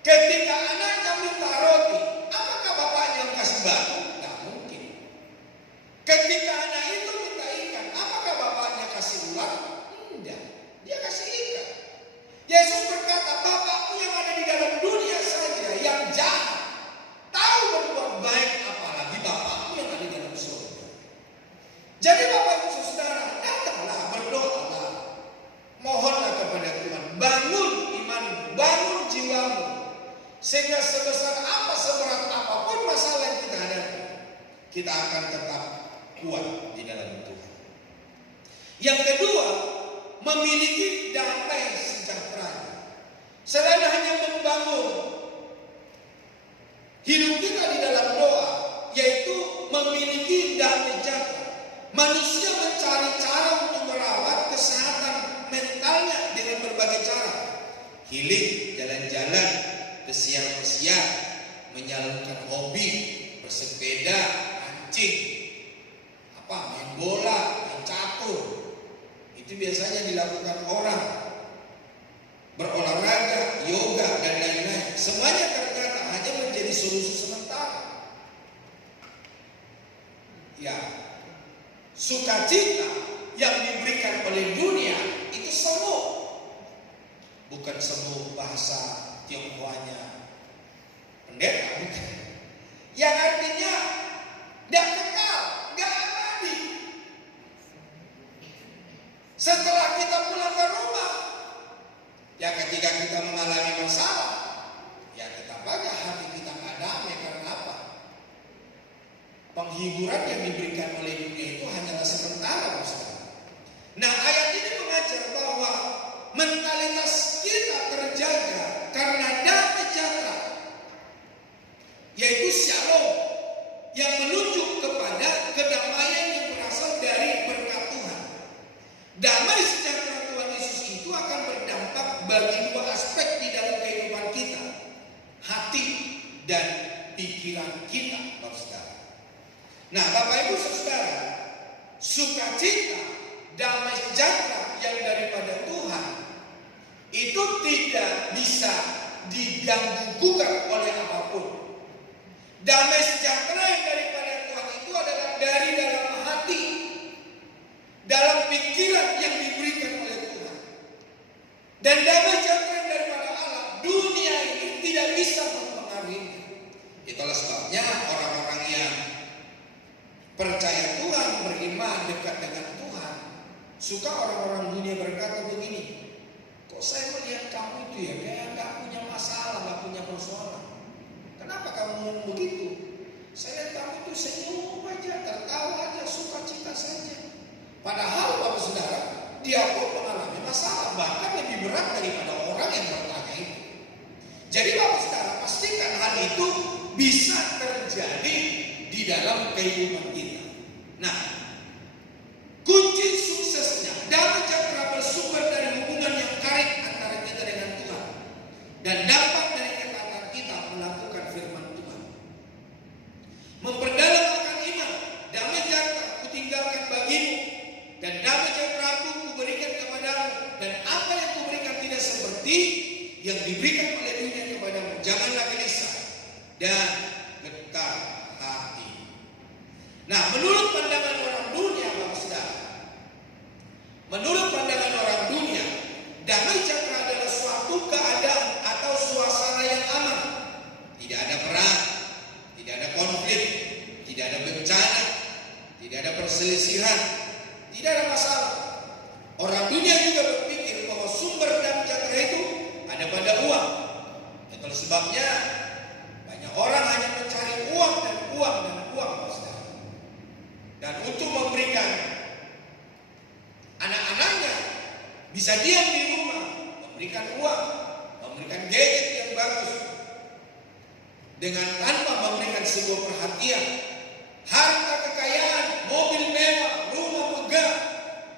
ketika anaknya minta roti, apakah Bapaknya yang kasih batu? Tidak mungkin. Ketika anak itu minta ikan, apakah Bapaknya kasih ular? Tidak, dia kasih ikan. Yesus berkata, Bapakmu yang ada di dalam dunia saja yang jahat tahu berbuat baik, apalagi Bapakmu yang ada di dalam surga. Jadi Bapak Ibu Saudara, datanglah, berdoalah, mohonlah kepada Tuhan, bangun iman, bangun jiwamu, sehingga sebesar apa, seberat apapun masalah yang kita hadapi, kita akan tetap kuat di dalam Tuhan. Yang kedua, memiliki damai sejahtera. Selain hanya membangun hidup kita di dalam doa, yaitu memiliki damai sejahtera. Manusia mencari cara untuk merawat kesehatan mentalnya dengan berbagai cara. Healing, jalan-jalan, pesiar-pesiar, menyalurkan hobi, bersepeda, mancing, main bola, main catur. Itu biasanya dilakukan orang. Berolahraga, yoga, dan lain-lain. Semuanya ternyata hanya menjadi solusi sementara. Ya, sukacita yang diberikan oleh dunia itu semu. Bukan semu bahasa Tionghoanya pendeta, bukan. Yang artinya tidak kekal, tidak abadi. Setelah kita pulang ke rumah, ya ketika kita mengalami masalah, ya tetap aja hati kita nggak damai. Karena apa? Penghiburan yang diberikan oleh dunia itu hanyalah sementara, Saudara. Nah, ayat ini mengajar bahwa mentalitas kita terjaga karena damai sejahtera, yaitu shalom, yang menunjuk kepada kedamaian yang berasal dari berkat Tuhan. Damai sejahtera Tuhan Yesus itu akan berdampak bagi dua aspek di dalam kehidupan kita, hati dan pikiran kita, Saudara. Nah, Bapak Ibu Saudara, sukacita, damai sejahtera yang daripada Tuhan itu tidak bisa diganggu gugat oleh apapun. Damai sejahtera yang daripada Tuhan itu adalah dari dalam hati, dalam pikiran yang diberikan oleh Tuhan. Dan damai sejahtera yang daripada Allah, dunia ini tidak bisa mempengaruhi. Itulah sebabnya orang-orang yang percaya Tuhan, beriman, dekat dengan Tuhan, suka orang-orang dunia berkata begini, kok saya melihat kamu itu ya kayak gak punya masalah, gak punya persoalan. Kenapa kamu ngomong begitu? Saya lihat kamu itu senyum aja, tertawa aja, sukacita saja. Padahal Bapak Saudara, dia pun mengalami masalah, bahkan lebih berat daripada orang yang bertanya itu. Jadi Bapak Saudara, pastikan hal itu bisa terjadi di dalam kehidupan kita. Nah, kunci suksesnya damai sejahtera bersumber dari hubungan yang karib antara kita dengan Tuhan dan dampak dari ketatan diberikan oleh dunia kepadamu. Janganlah gelisah dan gentar hati. Nah, menurut pandangan orang dunia, Bapak Saudara, menurut pandangan orang dunia, damai sejahtera adalah suatu keadaan atau suasana yang aman. Tidak ada perang, tidak ada konflik, tidak ada bencana, tidak ada perselisihan, tidak ada masalah. Orang dunia juga berpikir bahwa sumber damai sejahtera itu ada pada uang. Itulah sebabnya banyak orang hanya mencari uang dan uang dan uang, Saudara. Dan untuk memberikan anak-anaknya bisa diam di rumah, memberikan uang, memberikan gadget yang bagus, dengan tanpa memberikan sebuah perhatian, harta kekayaan, mobil mewah, rumah megah,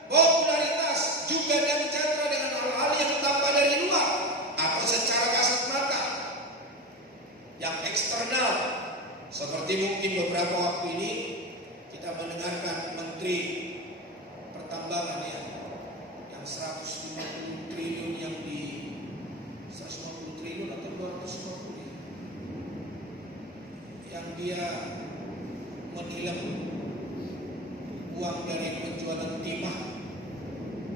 popularitas, juga damai sejahtera dengan hal-hal yang tampak dari luar atau secara kasat mata, yang eksternal. Seperti mungkin beberapa waktu ini kita mendengarkan Menteri Pertambangan yang 150 triliun yang di 150 triliun atau 250 yang dia menilang uang dari penjualan timah.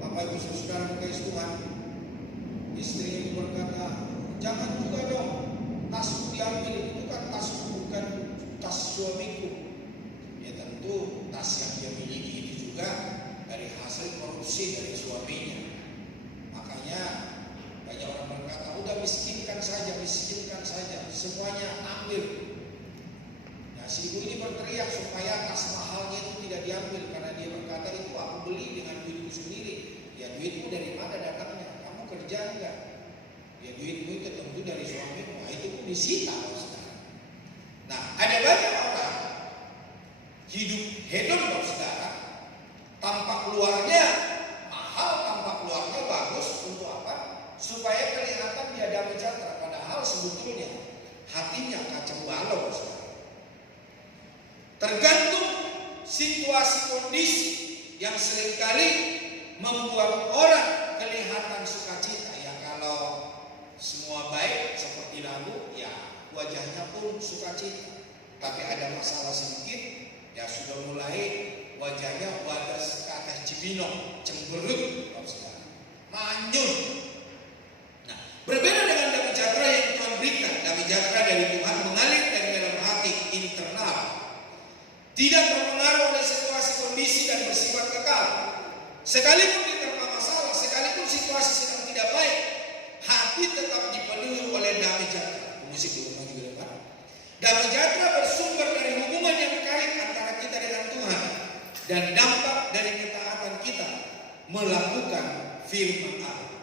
Bapak Ibu Saudara mengasihi Tuhan, istrinya itu berkata, jangan juga dong tasku diambil, itu kan tasku bukan tas suamiku. Ya tentu tas yang dia miliki itu juga dari hasil korupsi dari suaminya. Makanya banyak orang berkata, udah miskinkan saja, semuanya ambil. Nah, si ibu ini berteriak supaya tas mahalnya itu tidak diambil, karena dia berkata, itu aku beli dengan duitku sendiri. Ya duitmu dari mana datangnya? Kamu kerja enggak? Ya duitmu itu tentu dari suamimu. Nah, itu pun disita. Nah, ada banyak orang hidup hedon, Saudara. Tampak luarnya mahal, tampak luarnya bagus. Untuk apa? Supaya kelihatan dia damai sejahtera. Padahal sebetulnya hatinya kacau balau, Saudara. Tergantung situasi kondisi yang seringkali membuat orang kelihatan sukacita. Ya kalau semua baik seperti lalu, ya wajahnya pun sukacita. Tapi ada masalah sedikit, ya sudah mulai wajahnya wadas ke atas cibinong, cemberut, manyun. Nah, berbeda dengan damai sejahtera yang Tuhan berikan. Damai sejahtera dari Tuhan mengalir dari dalam hati, internal, tidak terpengaruh oleh situasi kondisi dan bersifat kekal. Sekalipun diterpa masalah, sekalipun situasi sedang tidak baik, hati tetap dipenuhi oleh damai sejahtera. Musik dulu maju ke depan. Damai sejahtera bersumber dari hubungan yang karib antara kita dengan Tuhan dan dampak dari ketaatan kita melakukan firman Allah.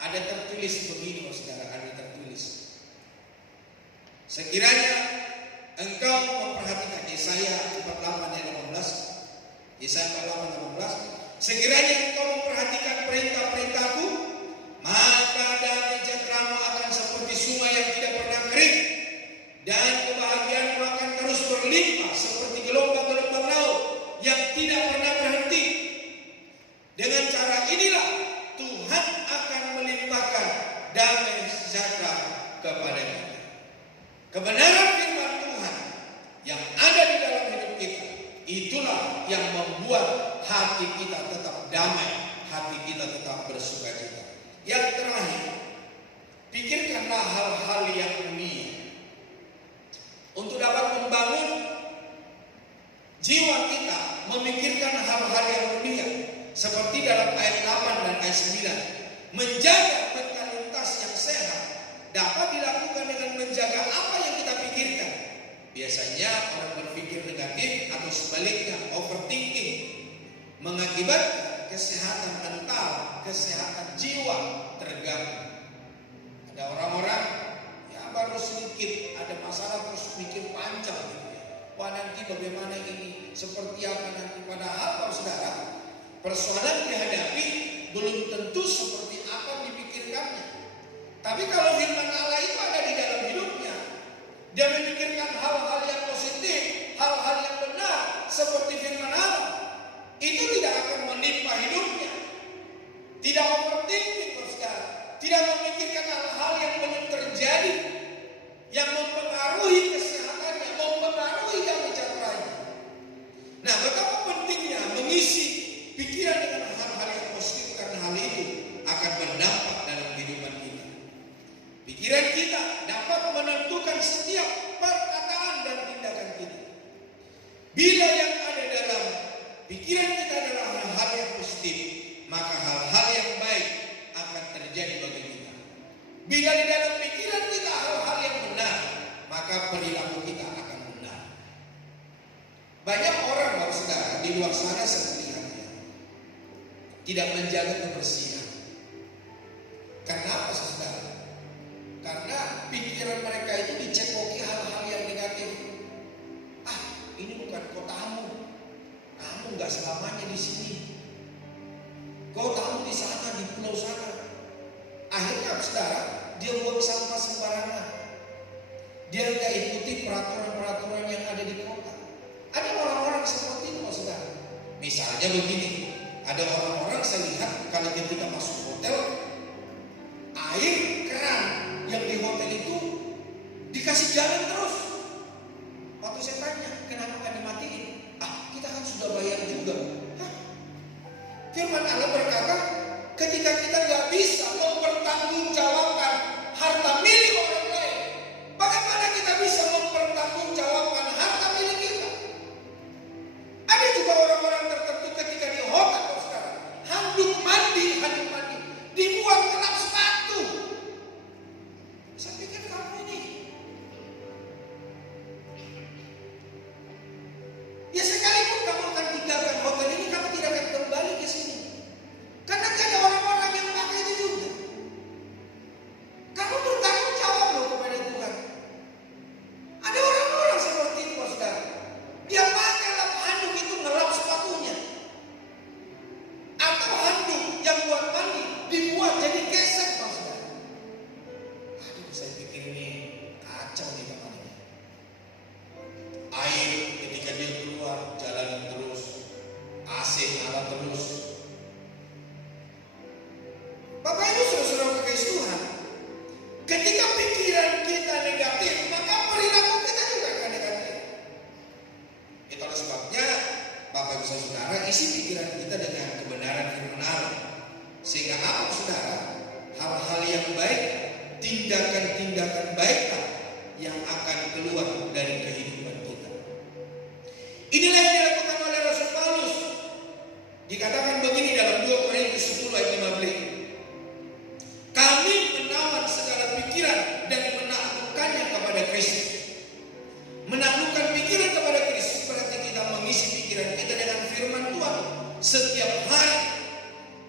Ada tertulis begini, Saudara, ada tertulis. Sekiranya engkau memperhatikan Yesaya 48 ayat 18. Yesaya 48 ayat 18. Sekiranya engkau memperhatikan perintah-perintahku, maka damai sejahteramu akan seperti sungai yang tidak pernah kering, dan kebahagiaanmu akan terus berlimpah seperti gelombang-gelombang laut yang tidak pernah berhenti. Dengan cara inilah Tuhan akan melimpahkan damai sejahtera kepada kita. Kebenaran firman Tuhan yang ada di dalam hidup kita, itulah yang membuat hati kita tetap damai, hati kita tetap bersukacita. Yang terakhir, pikirkanlah hal-hal yang mulia. Untuk dapat membangun jiwa kita, memikirkan hal-hal yang mulia. Seperti dalam ayat 8 dan ayat 9. Menjaga mentalitas yang sehat dapat dilakukan dengan menjaga apa yang kita pikirkan. Biasanya orang berpikir negatif atau sebaliknya overthinking mengakibatkan kesehatan mental, kesehatan jiwa terganggu. Ada orang-orang ya baru sedikit ada masalah terus mikir panjang gitu ya. Wah nanti bagaimana ini, seperti apa nanti. Padahal kalau saudara, persoalan dihadapi belum tentu seperti apa dipikirkannya. Tapi kalau firman Allah itu ada di dalam hidupnya, dia memikirkan hal-hal yang positif, hal-hal yang benar seperti firman Allah, itu tidak akan menimpa hidupnya. Tidak overthinking, saudara. Tidak memikirkan hal-hal Nah, betapa pentingnya mengisi pikiran dengan hal-hal yang positif, karena hal itu akan berdampak dalam kehidupan kita. Pikiran kita dapat menentukan setiap perkataan dan tindakan kita. Bila yang ada dalam pikiran kita adalah hal-hal yang positif, maka hal-hal yang baik akan terjadi bagi kita. Bila di dalam pikiran kita hal-hal yang benar, maka perilaku kita akan benar. Banyak orang, Bapak Saudara, di luar sana sebenarnya tidak menjaga kebersihan. Kenapa, Saudara? Karena pikiran mereka itu dicekoki hal-hal yang negatif. Ini bukan kotamu. Kamu nggak selamanya di sini. Kotamu di sana, di pulau sana. Akhirnya, Saudara, dia buang sampah sembarangan. Dia nggak ikuti peraturan-peraturan yang ada di kota. Ada orang-orang seperti itu, Saudara. Misalnya begini, ada orang-orang saya lihat kalau ketika masuk hotel, air keran yang di hotel itu dikasih jalan terus. Waktu saya tanya, kenapa nggak dimatiin? Kita kan sudah bayar juga. Firman Allah berkata, ketika kita nggak bisa mempertanggungjawabkan harta milik orang lain, bagaimana kita bisa mempertanggungjawabkan harta milik kita? Ada juga orang-orang tertentu ketika di hotel, Saudara, handuk mandi dibuat kelap sepatu. Saya pikir kamu ini, ya sekalipun kamu akan tinggalkan hotel ini, kamu tidak akan kembali ke sini. Karena ada orang-orang yang pakai itu juga. Kamu bertanggung jawab loh kepada Tuhan. Ada orang-orang seperti itu, Saudara. Dia pakai lap handuk itu ngelap sepatunya. Atau handuk yang buat mandi dibuat jadi gesek, Saudara. Saya pikir ini kacau nih teman-teman. Air ketika dia keluar jalan terus, AC nyala terus. Bapak Ibu saudara kekasih Tuhan, ketika pikiran kita negatif, maka perilaku kita juga akan negatif. Itulah sebabnya Bapak Ibu saudara, isi pikiran kita dengan kebenaran firman Allah, sehingga apa, Saudara? Hal-hal yang baik, tindakan-tindakan baiklah yang akan keluar dari kehidupan kita. Inilah yang dilakukan oleh Rasul Paulus. Dikatakan begini dalam 2 Korintus 10 ayat 15. Kami menawan segala pikiran dan menaklukkannya kepada Kristus. Menaklukkan pikiran kepada Kristus berarti kita mengisi pikiran kita dengan firman Tuhan setiap hari.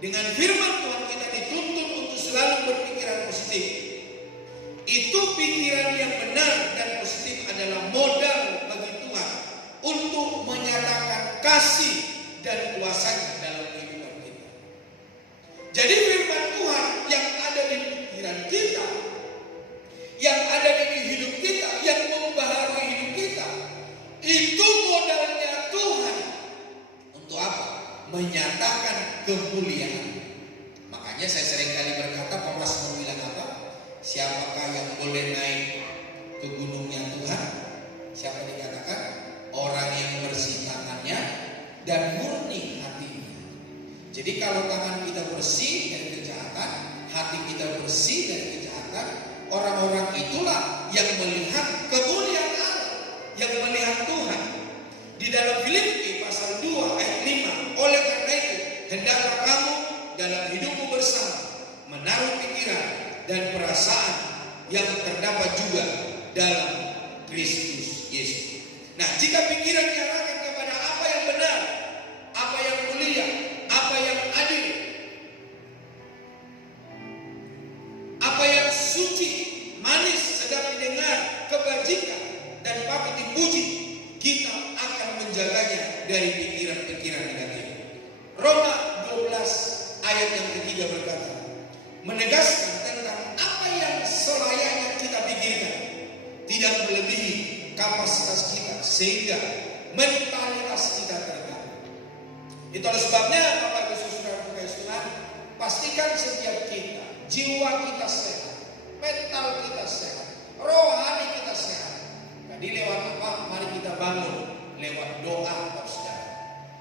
Dengan firman Tuhan kita dituntun untuk selalu berpikiran positif. Itu pikiran yang benar dan positif adalah modal bagi Tuhan untuk menyatakan kasih dan kuasanya dalam kehidupan kita. Jadi firman Tuhan yang ada di pikiran kita, yang ada di hidup kita, yang membaharui hidup kita, itu modalnya Tuhan. Untuk apa? Menyatakan kemuliaan. Makanya saya seringkali berkata, Paulus bilang apa? Siapakah yang boleh naik ke gunungnya Tuhan? Siapa dikatakan? Orang yang bersih tangannya dan murni hatinya. Jadi kalau tangan kita bersih dari kejahatan, hati kita bersih dari kejahatan, orang-orang itulah yang melihat kemuliaan Allah, yang melihat Tuhan. Di dalam Filipi pasal 2 ayat 5, oleh karena itu hendaklah kamu dalam hidupmu bersama menaruh pikiran dan perasaan yang terdapat juga dalam Kristus Yesus. Nah, jika pikiran diarahkan kepada apa yang benar, apa yang mulia, apa yang adil, apa yang suci, manis, sedap didengar, kebajikan, dan patut dipuji, kita akan menjaganya dari pikiran-pikiran negatif. Roma 12 ayat yang ketiga berkata, menegaskan tentang apa yang selayaknya kita pikirkan, tidak melebihi kapasitas kita, sehingga mentalitas kita terganggu. Itulah sebabnya Bapak Ibu Saudara kekasih Tuhan, pastikan setiap kita, jiwa kita sehat, mental kita sehat, rohani kita sehat. Jadi lewat apa? Mari kita bangun lewat doa, Saudara.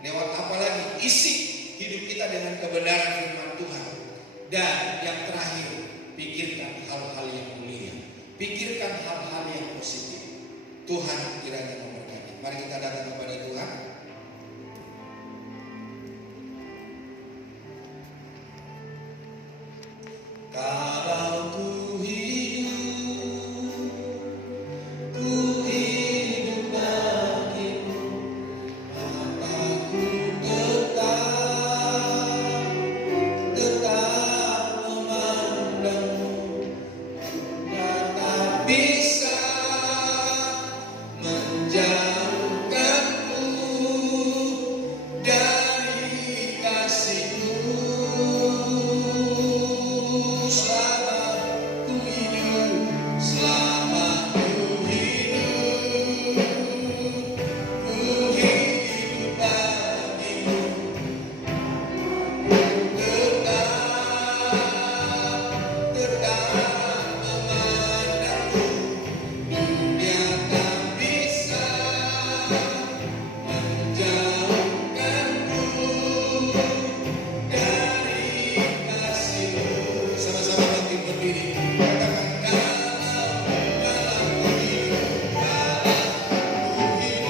Lewat apa lagi? Isi hidup kita dengan kebenaran firman Tuhan. Dan yang terakhir, pikirkan hal-hal yang mulia. Pikirkan hal-hal yang positif. Tuhan kiranya memberkati. Mari kita datang kepada Tuhan.